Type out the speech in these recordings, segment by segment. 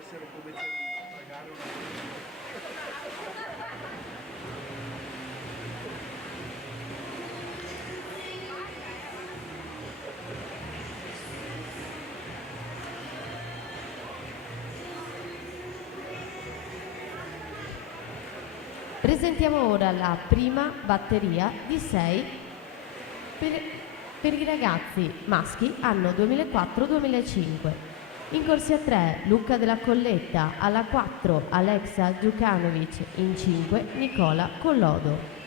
essere come Torino, pagare una... Presentiamo ora la prima batteria di 6 per i ragazzi maschi anno 2004-2005. In corsia 3 Luca della Colletta, alla 4 Alexa Djukanovic, in 5 Nicola Collodo.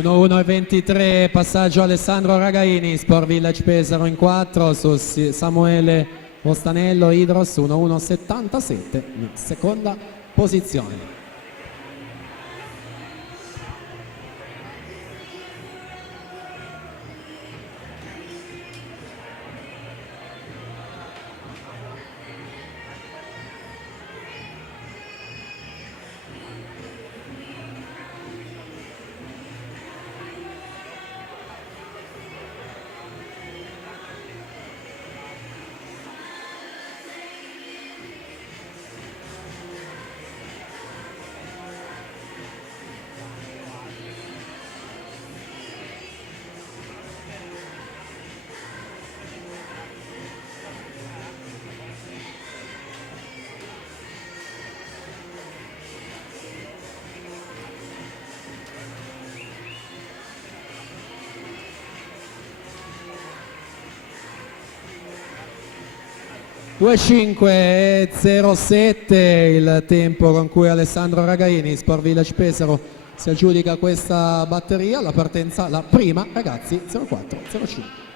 e 23, passaggio Alessandro Ragaini, Sport Village Pesaro in 4 su Samuele Ostanello Idros, 1-1-77 in seconda posizione. (2:05:07) il tempo con cui Alessandro Ragaini, Sport Village Pesaro, si aggiudica questa batteria. La partenza, la prima, ragazzi, 04:05.